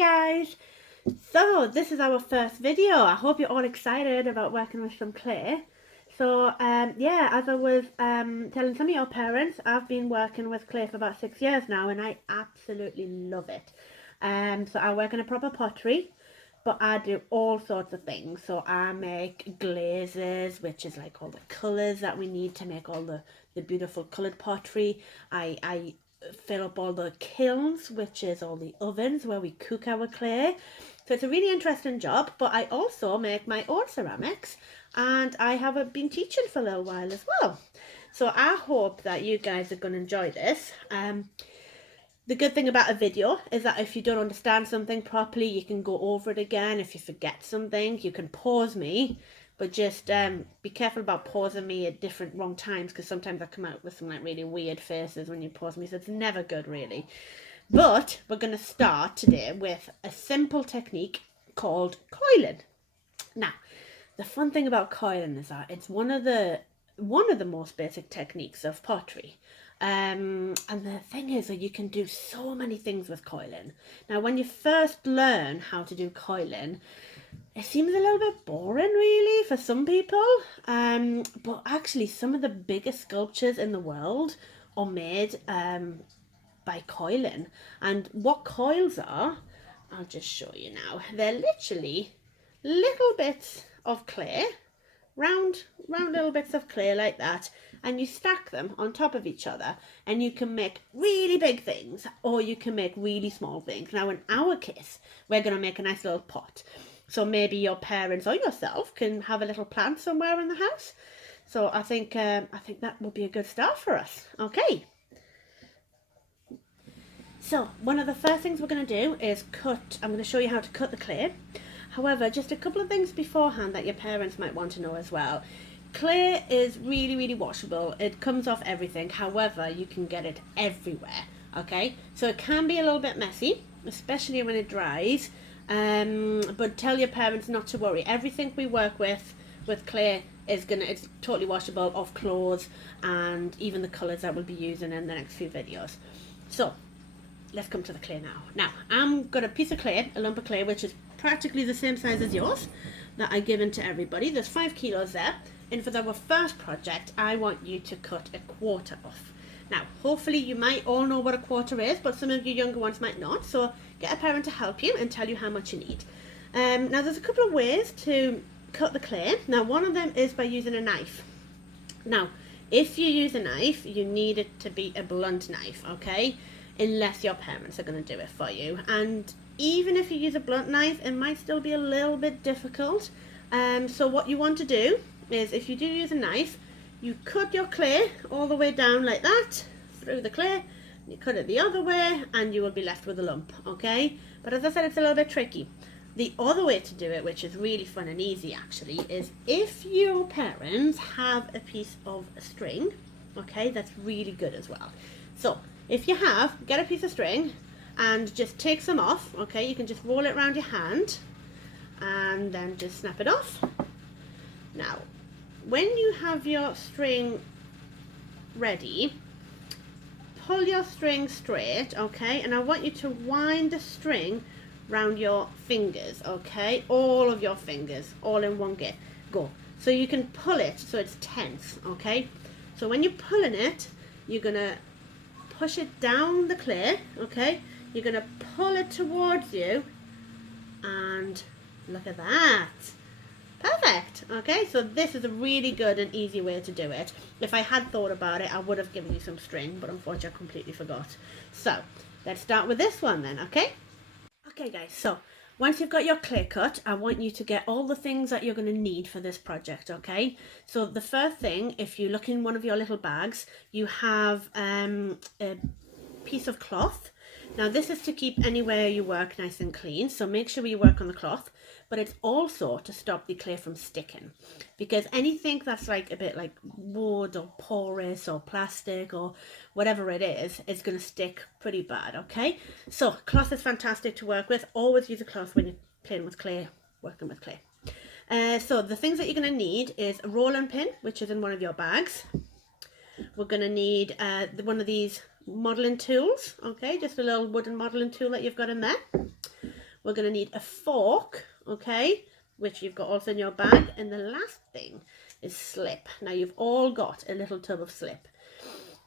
guys! So this is our first video. I hope you're all excited about working with some clay. So yeah, as I was telling some of your parents, I've been working with clay for about 6 years now and I absolutely love it. So I work in a proper pottery, but I do all sorts of things. So I make glazes, which is like all the colours that we need to make all the beautiful coloured pottery. I fill up all the kilns, which is all the ovens where we cook our clay. So it's a really interesting job, but I also make my own ceramics and I have been teaching for a little while as well. So I hope that you guys are going to enjoy this. The good thing about a video is that if you don't understand something properly, you can go over it again. If you forget something, you can pause me, but just be careful about pausing me at different wrong times, because sometimes I come out with some like really weird faces when you pause me, so it's never good really. But we're going to start today with a simple technique called coiling. Now, the fun thing about coiling is that it's one of the most basic techniques of pottery. And the thing is that you can do so many things with coiling. Now, when you first learn how to do coiling, it seems a little bit boring really for some people. But actually some of the biggest sculptures in the world are made by coiling. And what coils are, I'll just show you now. They're literally little bits of clay, round little bits of clay like that, and you stack them on top of each other and you can make really big things or you can make really small things. Now in our case, we're going to make a nice little pot. So maybe your parents or yourself can have a little plant somewhere in the house. So I think that would be a good start for us. Okay. So one of the first things we're going to do is cut. I'm going to show you how to cut the clay. However, just a couple of things beforehand that your parents might want to know as well. Clay is really washable. It comes off everything. However, you can get it everywhere. Okay, so it can be a little bit messy, especially when it dries. But tell your parents not to worry. Everything we work with clay it's totally washable off clothes and even the colours that we'll be using in the next few videos. So let's come to the clay now. Now, I've got a piece of clay, a lump of clay, which is practically the same size as yours, that I give in to everybody. There's 5 kilos there. And for our first project, I want you to cut a quarter off. Now, hopefully you might all know what a quarter is, but some of you younger ones might not. So get a parent to help you and tell you how much you need. Now, there's a couple of ways to cut the clay. Now, one of them is by using a knife. Now, if you use a knife, you need it to be a blunt knife, okay? Unless your parents are going to do it for you. And even if you use a blunt knife, it might still be a little bit difficult. So what you want to do is, if you do use a knife, you cut your clay all the way down like that, through the clay, you cut it the other way, and you will be left with a lump, okay? But as I said, it's a little bit tricky. The other way to do it, which is really fun and easy actually, is if your parents have a piece of string, okay, that's really good as well. So if you have, get a piece of string and just take some off, okay? You can just roll it around your hand and then just snap it off. Now, when you have your string ready, pull your string straight, okay? And I want you to wind the string round your fingers, okay? All of your fingers, all in one go. So you can pull it so it's tense, okay? So when you're pulling it, you're gonna push it down the clay, okay? You're gonna pull it towards you, and look at that. Perfect. Okay, so this is a really good and easy way to do it. If I had thought about it, I would have given you some string, but unfortunately I completely forgot. So let's start with this one then, okay? Okay guys, so once you've got your clay cut, I want you to get all the things that you're going to need for this project, okay? So the first thing, if you look in one of your little bags, you have a piece of cloth. Now this is to keep anywhere you work nice and clean, so make sure you work on the cloth, but it's also to stop the clay from sticking, because anything that's like a bit like wood or porous or plastic or whatever it is going to stick pretty bad, okay? So cloth is fantastic to work with. Always use a cloth when you're playing with clay, working with clay. So the things that you're going to need is a rolling pin, which is in one of your bags. We're going to need one of these modeling tools, okay, just a little wooden modeling tool that you've got in there. We're going to need a fork, okay, which you've got also in your bag. And the last thing is slip. Now you've all got a little tub of slip.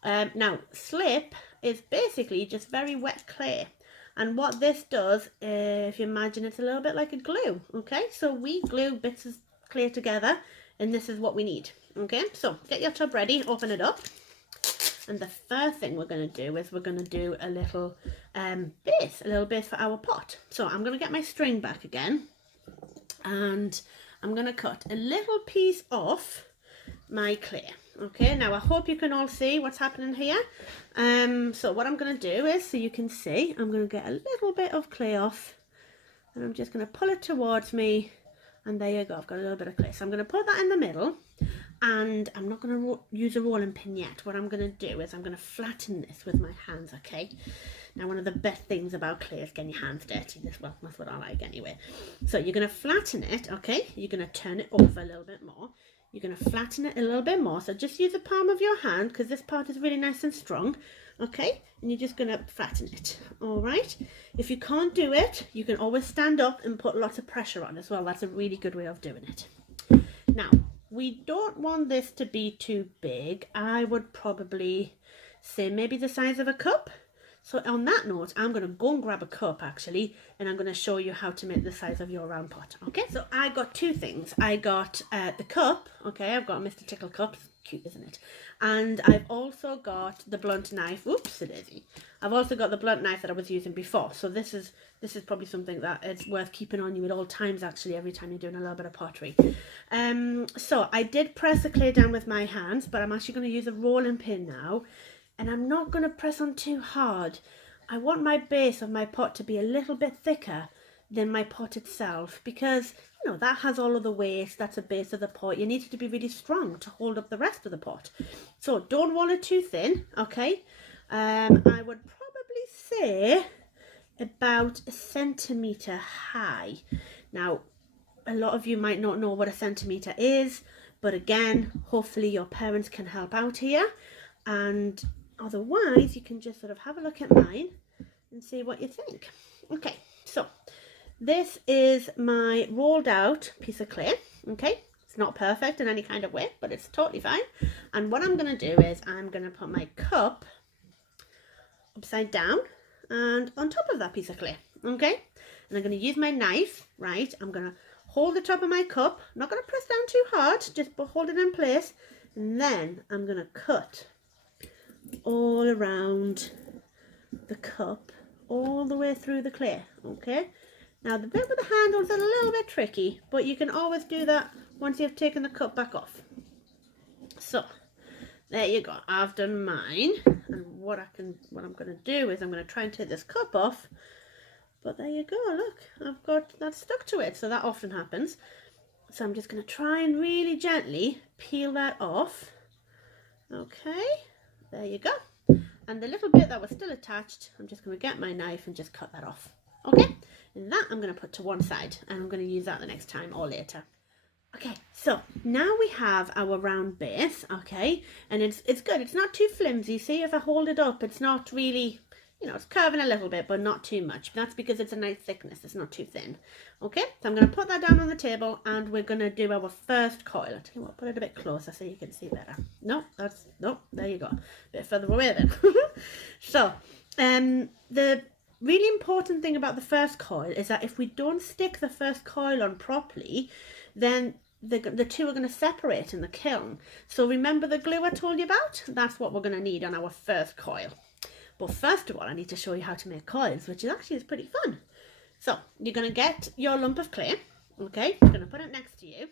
Now slip is basically just very wet clay. And what this does, if you imagine, it's a little bit like a glue, okay? So we glue bits of clay together, and this is what we need, okay? So get your tub ready, open it up. And the first thing we're going to do is we're going to do a little base for our pot. So I'm going to get my string back again, and I'm going to cut a little piece off my clay. Okay, now I hope you can all see what's happening here. So what I'm going to do is, so you can see, I'm going to get a little bit of clay off, and I'm just going to pull it towards me, and there you go, I've got a little bit of clay. So I'm going to put that in the middle, and I'm not going to use a rolling pin yet. What I'm going to do is I'm going to flatten this with my hands, okay? Now, one of the best things about clay is getting your hands dirty. Well, that's what I like anyway. So you're going to flatten it, okay? You're going to turn it over a little bit more. You're going to flatten it a little bit more. So just use the palm of your hand, because this part is really nice and strong, okay? And you're just going to flatten it, all right? If you can't do it, you can always stand up and put lots of pressure on as well. That's a really good way of doing it. Now, we don't want this to be too big. I would probably say maybe the size of a cup. So on that note, I'm going to go and grab a cup actually, and I'm going to show you how to make the size of your round pot. Okay, so I got two things. I got the cup, okay, I've got a Mr. Tickle cup, cute isn't it? And I've also got the blunt knife, whoopsie daisy. I've also got the blunt knife that I was using before. So this is probably something that it's worth keeping on you at all times actually, every time you're doing a little bit of pottery. So I did press the clay down with my hands, but I'm actually going to use a rolling pin now. And I'm not going to press on too hard. I want my base of my pot to be a little bit thicker than my pot itself, because, you know, that has all of the weight. That's the base of the pot. You need it to be really strong to hold up the rest of the pot. So don't roll it too thin, okay? I would probably say about 1 centimetre high. Now, a lot of you might not know what 1 centimetre is, but again, hopefully your parents can help out here. And otherwise, you can just sort of have a look at mine and see what you think. Okay, so this is my rolled out piece of clay, okay? It's not perfect in any kind of way, but it's totally fine. And what I'm going to do is I'm going to put my cup upside down and on top of that piece of clay, okay? And I'm going to use my knife, right? I'm going to hold the top of my cup. I'm not going to press down too hard, just hold it in place. And then I'm going to cut all around the cup, all the way through the clay, okay? Now the bit with the handle is a little bit tricky, but you can always do that once you've taken the cup back off. So there you go, I've done mine, and what I'm going to do is I'm going to try and take this cup off, but there you go, look, I've got that stuck to it, so that often happens. So I'm just going to try and really gently peel that off, okay? There you go. And the little bit that was still attached, I'm just going to get my knife and just cut that off. Okay? And that I'm going to put to one side, and I'm going to use that the next time or later. Okay, so now we have our round base, okay? And it's good. It's not too flimsy. See, if I hold it up, it's not really, you know, it's curving a little bit, but not too much. That's because it's a nice thickness. It's not too thin. Okay, so I'm going to put that down on the table, and we're going to do our first coil. I'll tell you what, put it a bit closer so you can see better. No, there you go. A bit further away then. So, the really important thing about the first coil is that if we don't stick the first coil on properly, then the two are going to separate in the kiln. So remember the glue I told you about? That's what we're going to need on our first coil. But first of all, I need to show you how to make coils, which is pretty fun. So you're going to get your lump of clay, okay? You're going to put it next to you,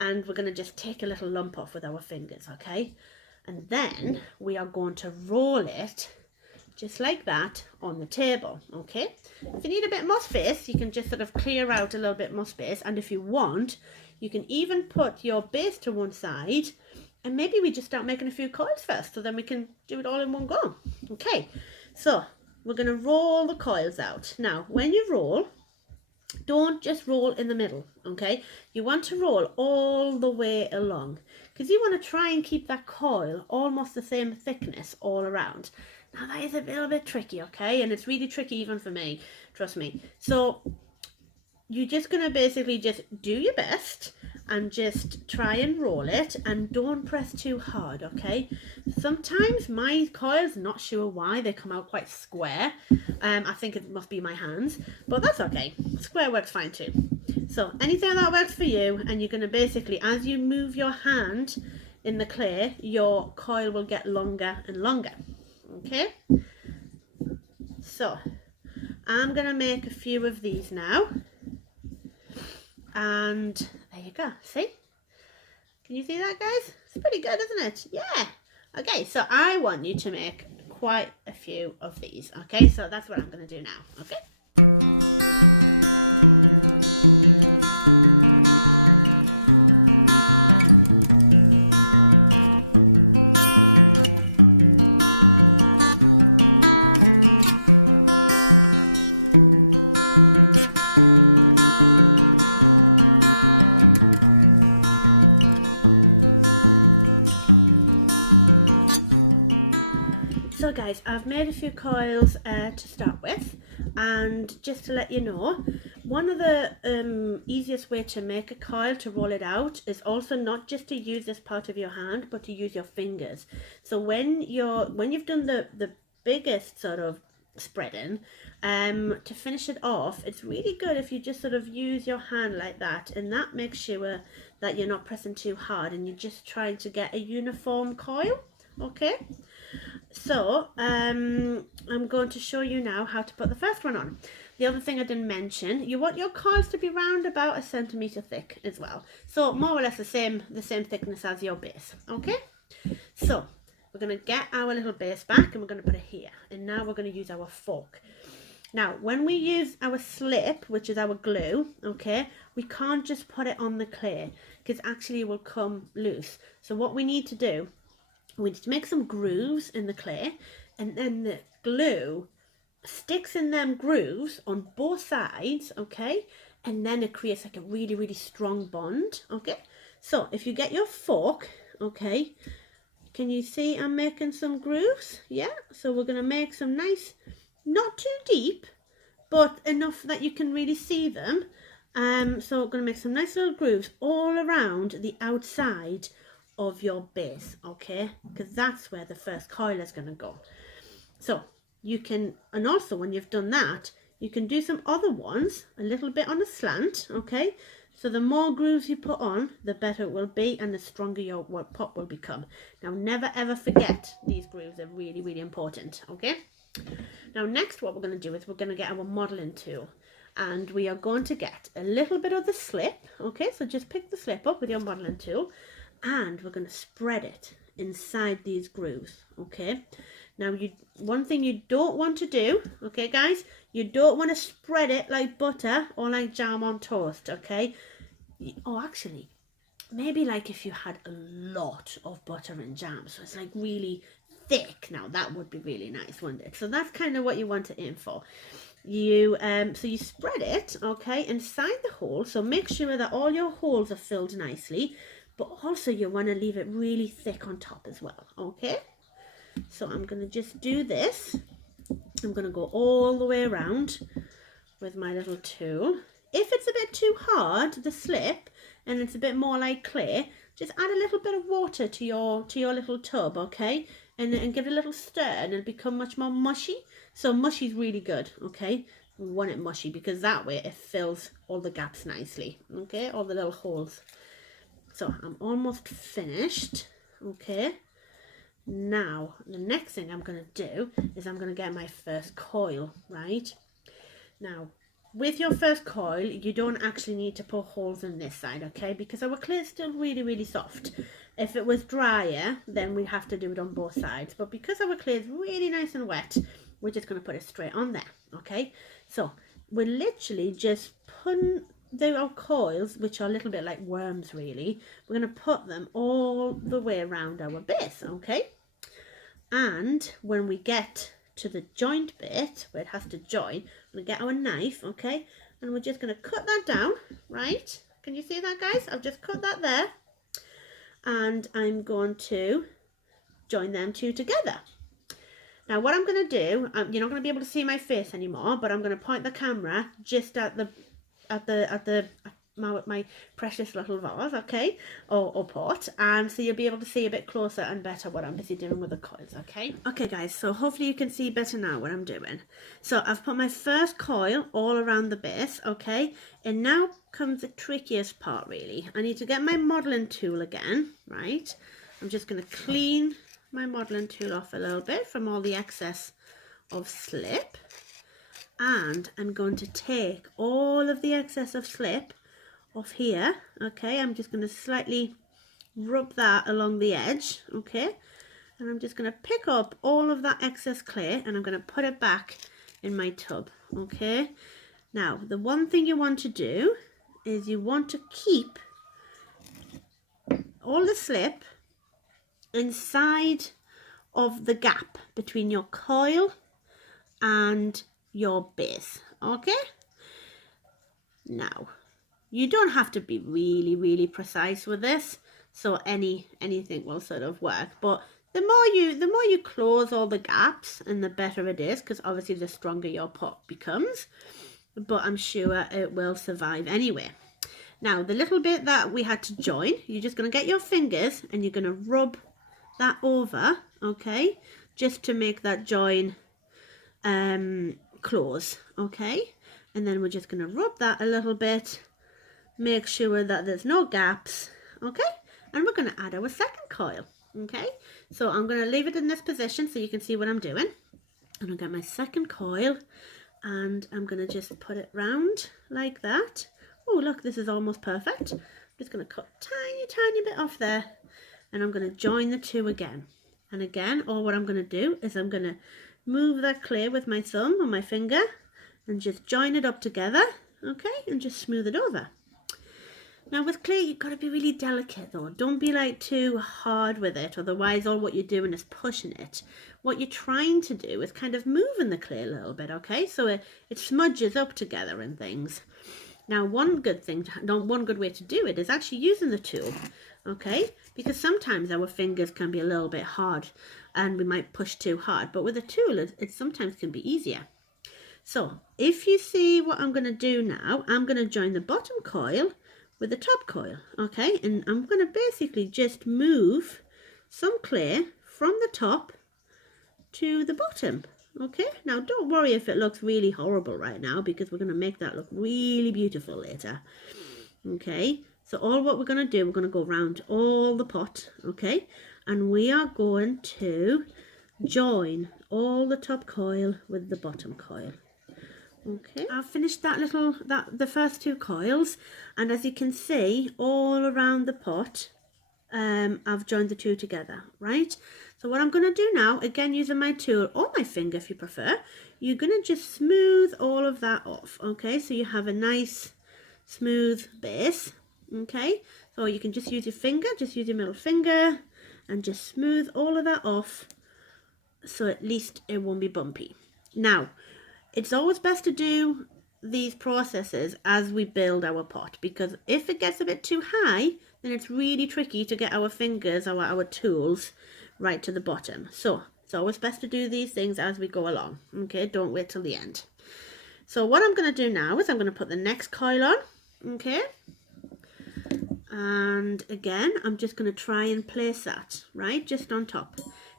and we're going to just take a little lump off with our fingers, okay? And then we are going to roll it just like that on the table, okay? If you need a bit more space, you can just sort of clear out a little bit more space, and if you want, you can even put your base to one side, and maybe we just start making a few coils first, so then we can do it all in one go. Okay, so we're going to roll the coils out. Now, when you roll, don't just roll in the middle, okay? You want to roll all the way along, because you want to try and keep that coil almost the same thickness all around. Now that is a little bit tricky, okay? And it's really tricky even for me, trust me. So you're just going to basically just do your best and just try and roll it, and don't press too hard, okay? Sometimes my coils, not sure why, they come out quite square. I think it must be my hands, but that's okay. Square works fine too. So anything that works for you, and you're going to basically, as you move your hand in the clay, your coil will get longer and longer, okay? So I'm going to make a few of these now. And there you go, see? Can you see that, guys? It's pretty good, isn't it? Yeah. Okay, so I want you to make quite a few of these, okay? So that's what I'm going to do now, okay? So guys, I've made a few coils to start with, and just to let you know, one of the easiest way to make a coil, to roll it out, is also not just to use this part of your hand, but to use your fingers. So when you've done the biggest sort of spreading, to finish it off, it's really good if you just sort of use your hand like that, and that makes sure that you're not pressing too hard and you're just trying to get a uniform coil, okay? So I'm going to show you now how to put the first one on. The other thing I didn't mention, you want your coils to be round about 1 centimetre thick as well. So more or less the same thickness as your base, okay? So we're going to get our little base back and we're going to put it here. And now we're going to use our fork. Now, when we use our slip, which is our glue, okay, we can't just put it on the clay because actually it will come loose. So what we need to do, we need to make some grooves in the clay, and then the glue sticks in them grooves on both sides, okay? And then it creates like a really, really strong bond, okay? So if you get your fork, okay, can you see I'm making some grooves? Yeah, so we're going to make some nice, not too deep, but enough that you can really see them. So we're going to make some nice little grooves all around the outside of your base, okay, because that's where the first coil is going to go. So you can, and also when you've done that, you can do some other ones a little bit on a slant, okay? So the more grooves you put on, the better it will be, and the stronger your pot will become. Now never ever forget, these grooves are really, really important, okay? Now next what we're going to do is we're going to get our modelling tool, and we are going to get a little bit of the slip, okay? So just pick the slip up with your modelling tool, and we're going to spread it inside these grooves, okay? Now one thing you don't want to do, okay guys, you don't want to spread it like butter or like jam on toast, okay? Oh, actually, maybe like if you had a lot of butter and jam, so it's like really thick. Now that would be really nice, wouldn't it? So that's kind of what you want to aim for. So you spread it, okay, inside the hole. So make sure that all your holes are filled nicely, but also you want to leave it really thick on top as well, okay? So I'm going to just do this. I'm going to go all the way around with my little tool. If it's a bit too hard, the slip, and it's a bit more like clay, just add a little bit of water to your little tub, okay? And give it a little stir, and it'll become much more mushy. So mushy is really good, okay? We want it mushy because that way it fills all the gaps nicely, okay? All the little holes. So I'm almost finished, okay? Now, the next thing I'm going to do is I'm going to get my first coil, right? Now, with your first coil, you don't actually need to put holes in this side, okay? Because our clay is still really, really soft. If it was drier, then we'd have to do it on both sides. But because our clay is really nice and wet, we're just going to put it straight on there, okay? So, we're literally just putting our coils, which are a little bit like worms really, we're going to put them all the way around our base, okay? And when we get to the joint bit where it has to join, we're going to get our knife, okay, and we're just going to cut that down, right? Can you see that, guys? I've just cut that there, and I'm going to join them two together. Now what I'm going to do, you're not going to be able to see my face anymore, but I'm going to point the camera just at my precious little vase, okay, or pot, and so you'll be able to see a bit closer and better what I'm busy doing with the coils, okay? Okay guys, so hopefully you can see better now what I'm doing. So I've put my first coil all around the base, okay, and now comes the trickiest part really. I need to get my modelling tool again, right? I'm just going to clean my modelling tool off a little bit from all the excess of slip, and I'm going to take all of the excess of slip off here, okay. I'm just going to slightly rub that along the edge, okay, and I'm just going to pick up all of that excess clay and I'm going to put it back in my tub, okay. Now the one thing you want to do is you want to keep all the slip inside of the gap between your coil and your base, okay. Now you don't have to be really precise with this, so anything will sort of work, but the more you close all the gaps and the better it is, because obviously the stronger your pot becomes, but I'm sure it will survive anyway. Now the little bit that we had to join, you're just going to get your fingers and you're going to rub that over, okay, just to make that join close, okay, and then we're just going to rub that a little bit, make sure that there's no gaps, okay, and we're going to add our second coil, okay. So I'm going to leave it in this position so you can see what I'm doing, and I'll get my second coil and I'm going to just put it round like that. Oh look, this is almost perfect. I'm just going to cut tiny bit off there, and I'm going to join the two again and again. Or what I'm going to do is I'm going to move that clay with my thumb or my finger and just join it up together, okay, and just smooth it over. Now with clay, you've got to be really delicate though. Don't be like too hard with it, otherwise all what you're doing is pushing it. What you're trying to do is kind of moving the clay a little bit, okay, so it smudges up together and things. Now one good way to do it is actually using the tool, okay, because sometimes our fingers can be a little bit hard and we might push too hard, but with a tool it sometimes can be easier. So if you see what I'm going to do now, I'm going to join the bottom coil with the top coil, okay, and I'm going to basically just move some clay from the top to the bottom, okay. Now don't worry if it looks really horrible right now, because we're going to make that look really beautiful later, okay. So all what we're going to do, we're going to go around all the pot, okay, and we are going to join all the top coil with the bottom coil. Okay, I've finished the first two coils, and as you can see all around the pot, I've joined the two together, right? So what I'm going to do now, again using my tool or my finger if you prefer, you're going to just smooth all of that off, okay? So you have a nice smooth base, okay? So you can just use your finger, just use your middle finger and just smooth all of that off, so at least it won't be bumpy. Now, it's always best to do these processes as we build our pot, because if it gets a bit too high, then it's really tricky to get our fingers or our tools right to the bottom. So it's always best to do these things as we go along, okay? Don't wait till the end. So what I'm going to do now is I'm going to put the next coil on, okay? And again, I'm just going to try and place that right just on top.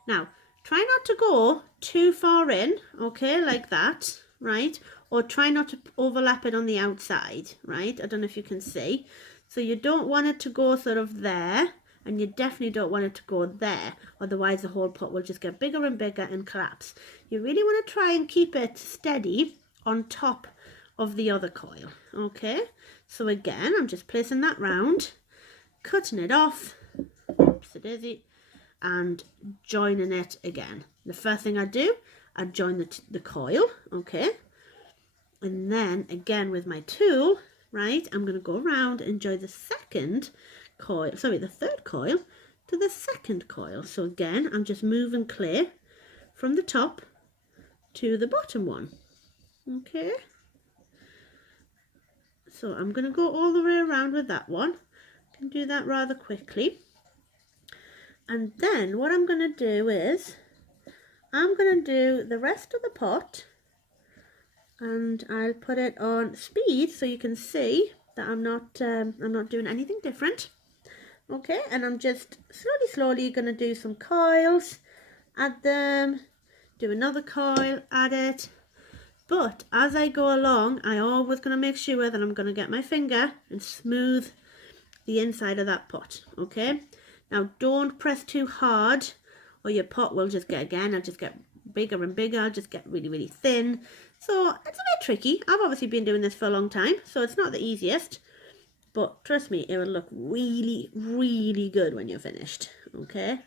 Now try not to go too far in, okay, like that, right? Or try not to overlap it on the outside, right? I don't know if you can see. So you don't want it to go sort of there, and you definitely don't want it to go there, otherwise the whole pot will just get bigger and bigger and collapse. You really want to try and keep it steady on top of the other coil, okay? So again, I'm just placing that round, cutting it off, oopsie-daisy, and joining it again. The first thing I do, I join the coil, okay, and then again with my tool, right, I'm going to go around and join the third coil to the second coil. So again, I'm just moving clay from the top to the bottom one, okay. So I'm going to go all the way around with that one. I can do that rather quickly. And then what I'm going to do is I'm going to do the rest of the pot, and I'll put it on speed so you can see that I'm not doing anything different. Okay, and I'm just slowly going to do some coils, add them, do another coil, add it. But as I go along, I always going to make sure that I'm going to get my finger and smooth the inside of that pot. Okay, now don't press too hard or your pot will just get, I'll just get bigger and bigger, I'll just get really thin. So it's a bit tricky. I've obviously been doing this for a long time, so it's not the easiest. But trust me, it will look really good when you're finished. Okay,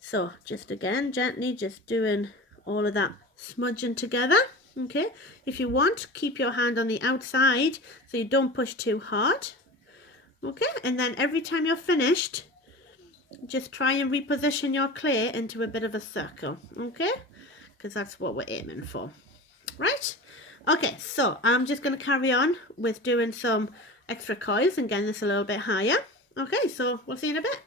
so just again, gently just doing all of that smudging together. Okay, if you want, keep your hand on the outside so you don't push too hard. Okay, and then every time you're finished, just try and reposition your clay into a bit of a circle. Okay, because that's what we're aiming for. Right, okay, so I'm just going to carry on with doing some extra coils and getting this a little bit higher. Okay, so we'll see in a bit.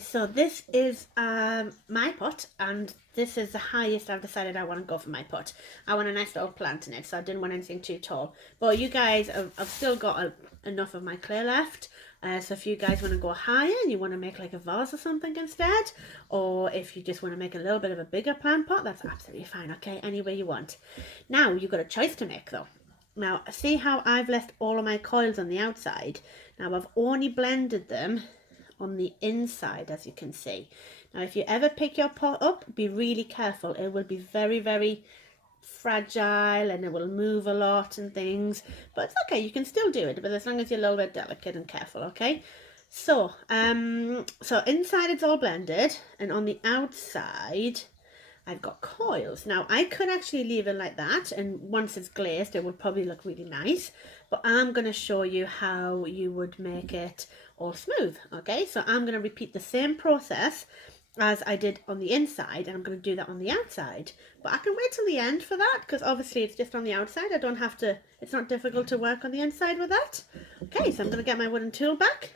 So this is my pot, and this is the highest I've decided I want to go for my pot. I want a nice little plant in it, so I didn't want anything too tall. But you guys, I've still got enough of my clay left. So if you guys want to go higher and you want to make like a vase or something instead, or if you just want to make a little bit of a bigger plant pot, that's absolutely fine, okay? Any way you want. Now, you've got a choice to make though. Now, see how I've left all of my coils on the outside? Now, I've only blended them on the inside, as you can see. Now, if you ever pick your pot up, be really careful. It will be very fragile and it will move a lot and things, but it's okay, you can still do it, but as long as you're a little bit delicate and careful, okay? So so inside it's all blended, and on the outside I've got coils. Now, I could actually leave it like that, and once it's glazed it would probably look really nice, but I'm going to show you how you would make it all smooth. Okay, so I'm going to repeat the same process as I did on the inside, and I'm going to do that on the outside, but I can wait till the end for that, because obviously it's just on the outside. I don't have to, it's not difficult to work on the inside with that. Okay, so I'm going to get my wooden tool back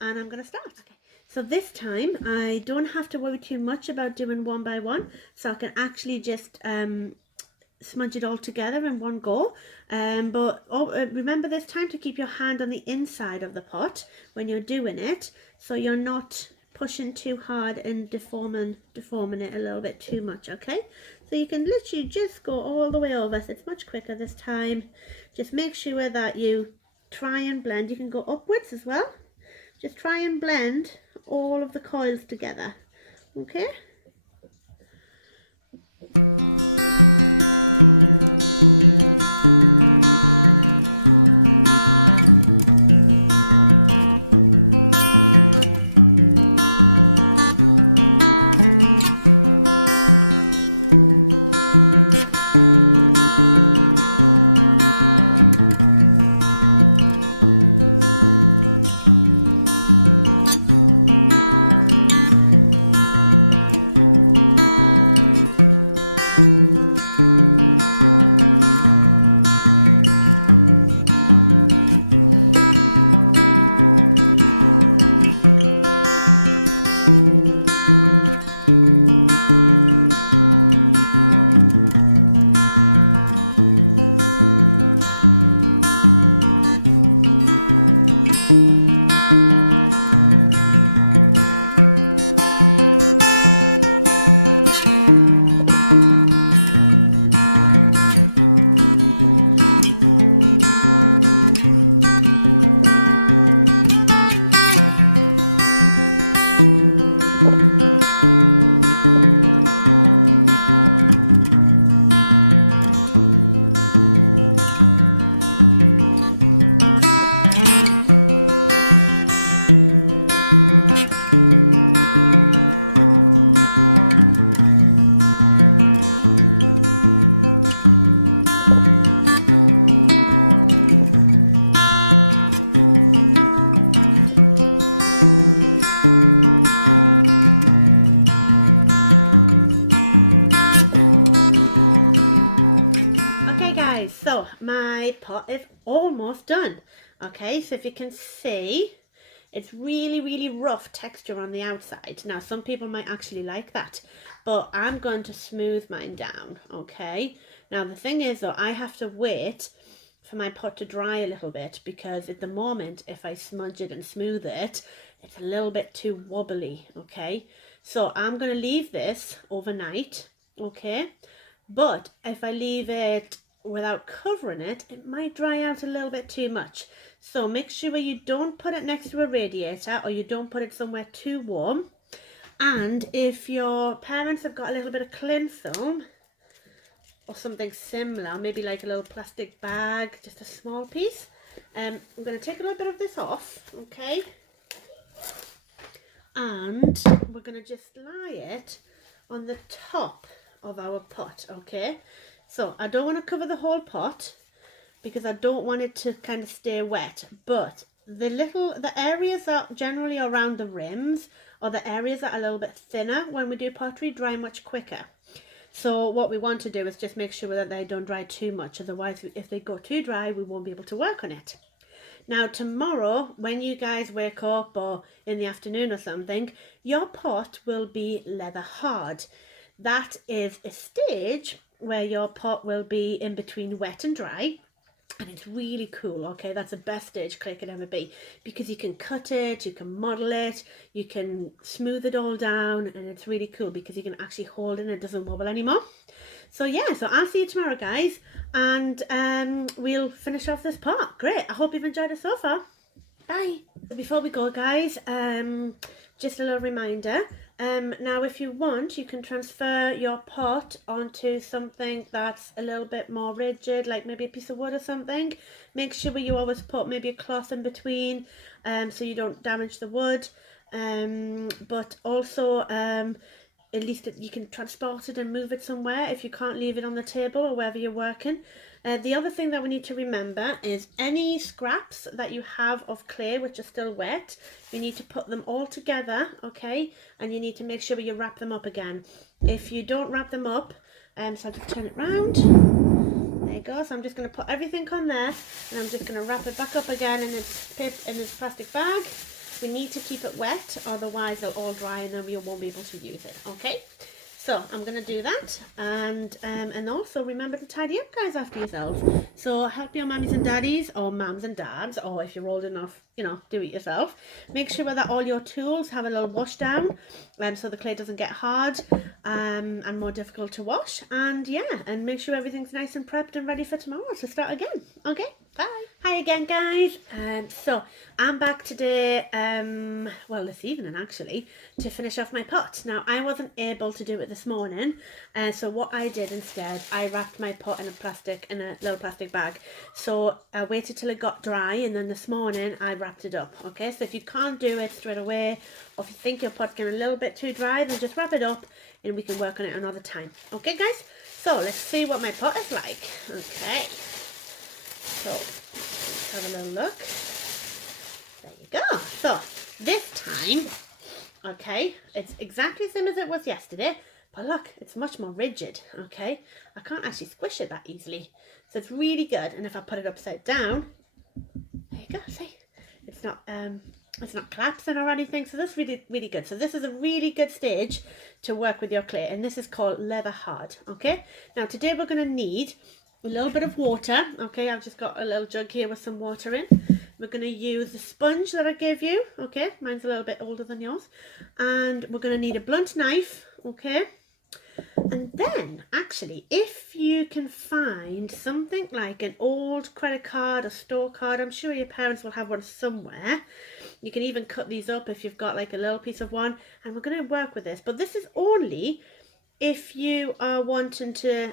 and I'm going to start. Okay, so this time I don't have to worry too much about doing one by one, so I can actually just smudge it all together in one go. But remember this time to keep your hand on the inside of the pot when you're doing it, so you're not pushing too hard and deforming it a little bit too much. Okay, so you can literally just go all the way over, so it's much quicker this time. Just make sure that you try and blend. You can go upwards as well. Just try and blend all of the coils together. Okay. done. Okay, so if you can see, it's really, really rough texture on the outside. Now, some people might actually like that, but I'm going to smooth mine down, okay? Now, the thing is, though, I have to wait for my pot to dry a little bit, because at the moment, if I smudge it and smooth it, it's a little bit too wobbly, okay? So I'm going to leave this overnight, okay? But if I leave it without covering it, it might dry out a little bit too much. So make sure you don't put it next to a radiator, or you don't put it somewhere too warm. And if your parents have got a little bit of cling film or something similar, maybe like a little plastic bag, just a small piece, I'm going to take a little bit of this off, okay? And we're going to just lie it on the top of our pot, okay? So I don't want to cover the whole pot, because I don't want it to kind of stay wet, but the areas that generally around the rims, or the areas that are a little bit thinner when we do pottery, dry much quicker. So what we want to do is just make sure that they don't dry too much, otherwise if they go too dry, we won't be able to work on it. Now tomorrow, when you guys wake up, or in the afternoon or something, your pot will be leather hard. That is a stage where your pot will be in between wet and dry, and it's really cool, okay? That's the best stage clay could ever be, because you can cut it, you can model it, you can smooth it all down, and it's really cool because you can actually hold it and it doesn't wobble anymore. So yeah, so I'll see you tomorrow, guys, and we'll finish off this pot. Great, I hope you've enjoyed it so far. Bye. Before we go, guys, just a little reminder. Now if you want, you can transfer your pot onto something that's a little bit more rigid, like maybe a piece of wood or something. Make sure you always put maybe a cloth in between, so you don't damage the wood, but also at least you can transport it and move it somewhere if you can't leave it on the table or wherever you're working. The other thing that we need to remember is any scraps that you have of clay which are still wet, you need to put them all together, okay? And you need to make sure you wrap them up again. If you don't wrap them up, so I'll just turn it round. There you go. So I'm just going to put everything on there, and I'm just going to wrap it back up again in this plastic bag. We need to keep it wet, otherwise they'll all dry and then we won't be able to use it, okay? So I'm going to do that, and also remember to tidy up, guys, after yourself. So help your mummies and daddies, or mums and dads, or if you're old enough, you know, do it yourself. Make sure that all your tools have a little wash down, so the clay doesn't get hard and more difficult to wash. And yeah, and make sure everything's nice and prepped and ready for tomorrow to start again. Okay, bye. Hi again, guys. So I'm back today, well, this evening actually, to finish off my pot. Now I wasn't able to do it this morning, so what I did instead, I wrapped my pot in a little plastic bag. So I waited till it got dry, and then this morning I wrapped it up. Okay, so if you can't do it straight away, or if you think your pot's getting a little bit too dry, then just wrap it up and we can work on it another time. Okay, guys, so let's see what my pot is like. Okay, so let's have a little look. There you go. So this time, okay, it's exactly the same as it was yesterday, but look, it's much more rigid. Okay, I can't actually squish it that easily, so it's really good. And if I put it upside down, there you go, see, it's not collapsing or anything, so that's really, really good. So this is a really good stage to work with your clay, and this is called leather hard. Okay, now today we're going to need a little bit of water. Okay, I've just got a little jug here with some water in. We're going to use the sponge that I gave you. Okay, mine's a little bit older than yours. And we're going to need a blunt knife. Okay, and then actually, if you can find something like an old credit card or store card, I'm sure your parents will have one somewhere. You can even cut these up if you've got like a little piece of one, and we're going to work with this. But this is only if you are wanting to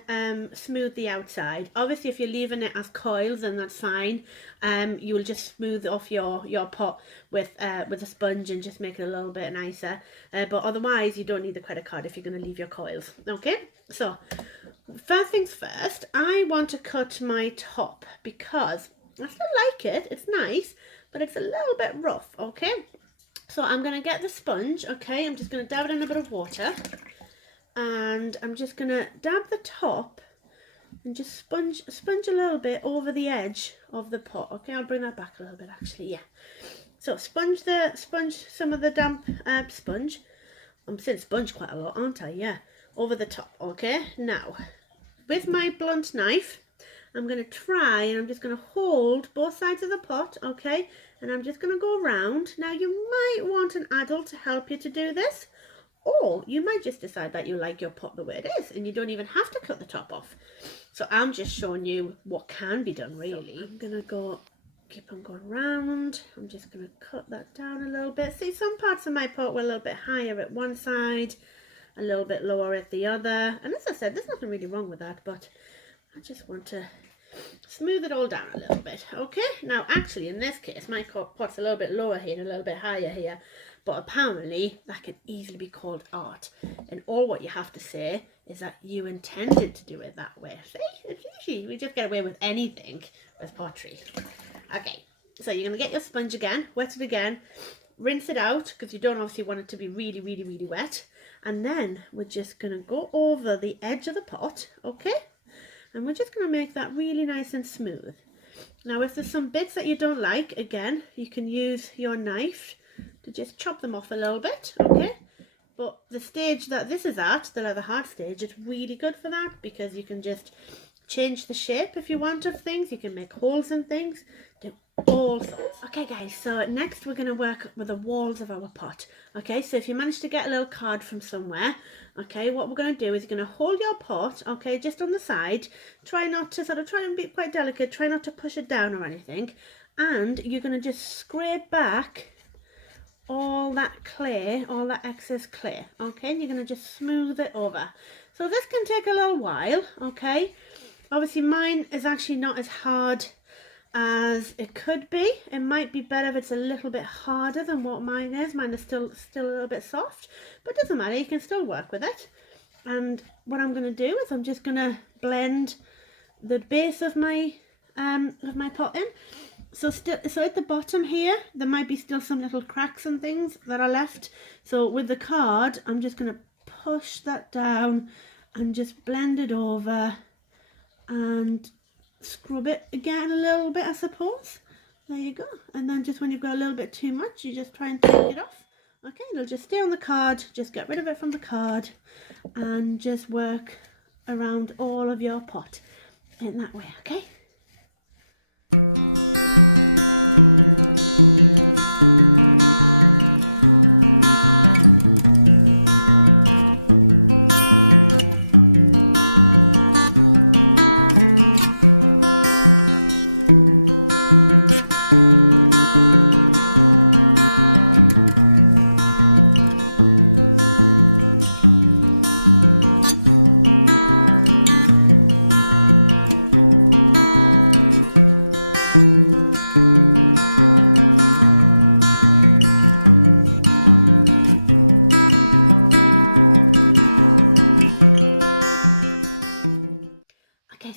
smooth the outside. Obviously, if you're leaving it as coils, then that's fine. You will just smooth off your pot with a sponge and just make it a little bit nicer. But otherwise, you don't need the credit card if you're going to leave your coils. Okay, so first things first, I want to cut my top because I still like it. It's nice, but it's a little bit rough. Okay, so I'm going to get the sponge. Okay, I'm just going to dab it in a bit of water. And I'm just going to dab the top and just sponge a little bit over the edge of the pot. Okay, I'll bring that back a little bit actually, yeah. So sponge some of the damp sponge. I'm saying sponge quite a lot, aren't I? Yeah, over the top. Okay, now with my blunt knife, I'm going to try, and I'm just going to hold both sides of the pot, okay? And I'm just going to go around. Now you might want an adult to help you to do this, or you might just decide that you like your pot the way it is and you don't even have to cut the top off. So I'm just showing you what can be done really. So I'm going to keep on going round. I'm just going to cut that down a little bit. See, some parts of my pot were a little bit higher at one side, a little bit lower at the other. And as I said, there's nothing really wrong with that, but I just want to smooth it all down a little bit. Okay, now actually in this case my pot's a little bit lower here and a little bit higher here, but apparently that can easily be called art, and all what you have to say is that you intended to do it that way. See, it's easy. We just get away with anything with pottery. Okay, so you're going to get your sponge again, wet it again, rinse it out because you don't obviously want it to be really, really, really wet, and then we're just going to go over the edge of the pot, okay? And we're just going to make that really nice and smooth. Now if there's some bits that you don't like, again, you can use your knife to just chop them off a little bit, okay? But the stage that this is at, the leather hard stage, it's really good for that because you can just change the shape if you want of things. You can make holes in things, do all sorts. Okay guys, so next we're going to work with the walls of our pot. Okay, so if you manage to get a little card from somewhere, okay, what we're going to do is you're going to hold your pot, okay, just on the side. Try not to try and be quite delicate, try not to push it down or anything. And you're going to just scrape back all that clay, all that excess clay, okay, and you're going to just smooth it over. So this can take a little while, okay. Obviously mine is actually not as hard as it could be. It might be better if it's a little bit harder than what mine is. Mine is still a little bit soft, but it doesn't matter, you can still work with it. And what I'm going to do is I'm just going to blend the base of my pot in. So at the bottom here there might be still some little cracks and things that are left. So with the card I'm just going to push that down and just blend it over and scrub it again a little bit, I suppose. There you go. And then just when you've got a little bit too much, you just try and take it off. Okay, it'll just stay on the card. Just get rid of it from the card and just work around all of your pot in that way, okay?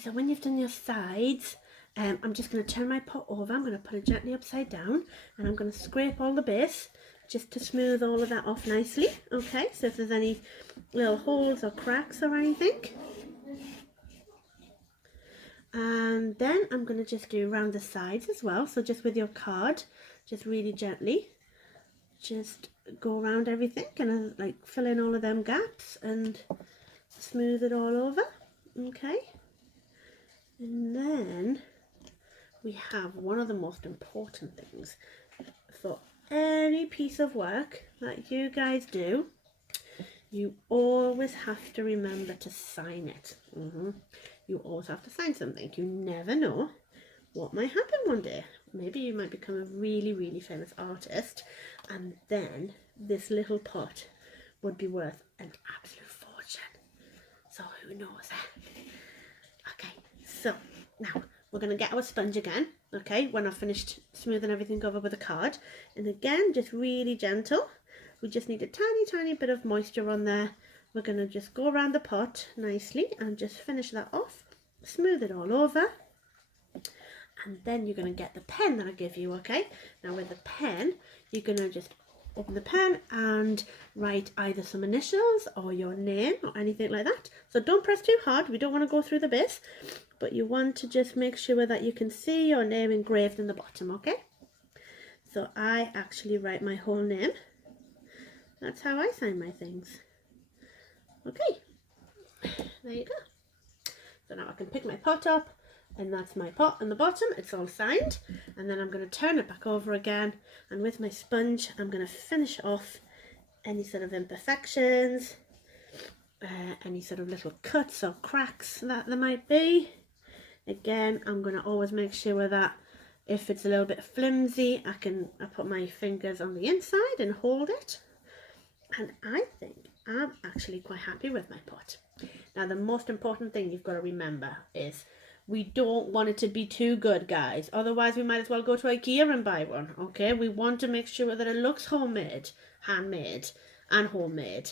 So when you've done your sides, I'm just going to turn my pot over. I'm going to put it gently upside down and I'm going to scrape all the base just to smooth all of that off nicely. Okay, so if there's any little holes or cracks or anything. And then I'm going to just do around the sides as well. So just with your card, just really gently, just go around everything and like fill in all of them gaps and smooth it all over. Okay. And then we have one of the most important things for any piece of work that you guys do. You always have to remember to sign it. You always have to sign something. You never know what might happen one day. Maybe you might become a really, really famous artist, and then this little pot would be worth an absolute fortune. So who knows? Okay. So now we're going to get our sponge again, okay, when I've finished smoothing everything over with a card. And again, just really gentle. We just need a tiny, tiny bit of moisture on there. We're going to just go around the pot nicely and just finish that off. Smooth it all over. And then you're going to get the pen that I give you, okay? Now with the pen, you're going to just open the pen and write either some initials or your name or anything like that. So don't press too hard, we don't want to go through the base, but you want to just make sure that you can see your name engraved in the bottom, okay? So I actually write my whole name. That's how I sign my things. Okay, there you go. So now I can pick my pot up, and that's my pot on the bottom, it's all signed. And then I'm going to turn it back over again, and with my sponge I'm going to finish off any sort of imperfections, any sort of little cuts or cracks that there might be. Again, I'm going to always make sure that if it's a little bit flimsy, I put my fingers on the inside and hold it. And I think I'm actually quite happy with my pot. Now the most important thing you've got to remember is we don't want it to be too good, guys. Otherwise we might as well go to IKEA and buy one, okay? We want to make sure that it looks homemade, handmade and homemade,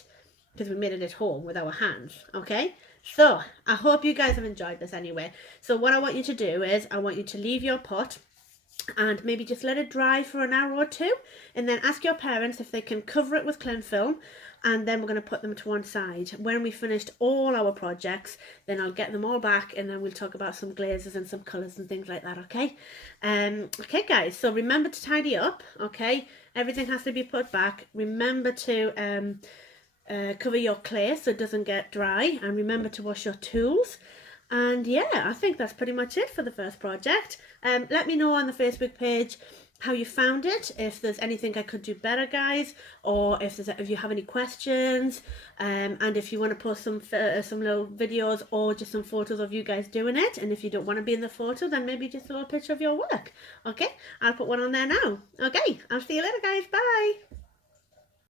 because we made it at home with our hands, okay? So I hope you guys have enjoyed this anyway. So what I want you to do is I want you to leave your pot and maybe just let it dry for an hour or two, and then ask your parents if they can cover it with cling film, and then we're going to put them to one side. When we finished all our projects, then I'll get them all back, and then we'll talk about some glazes and some colours and things like that, okay? Okay guys, so remember to tidy up, okay? Everything has to be put back. Remember to cover your clay so it doesn't get dry, and remember to wash your tools. And yeah, I think that's pretty much it for the first project. Let me know on the Facebook page how you found it, if there's anything I could do better, guys, or if you have any questions, and if you want to post some little videos or just some photos of you guys doing it. And if you don't want to be in the photo, then maybe just a little picture of your work. Okay, I'll put one on there now. Okay, I'll see you later, guys. Bye.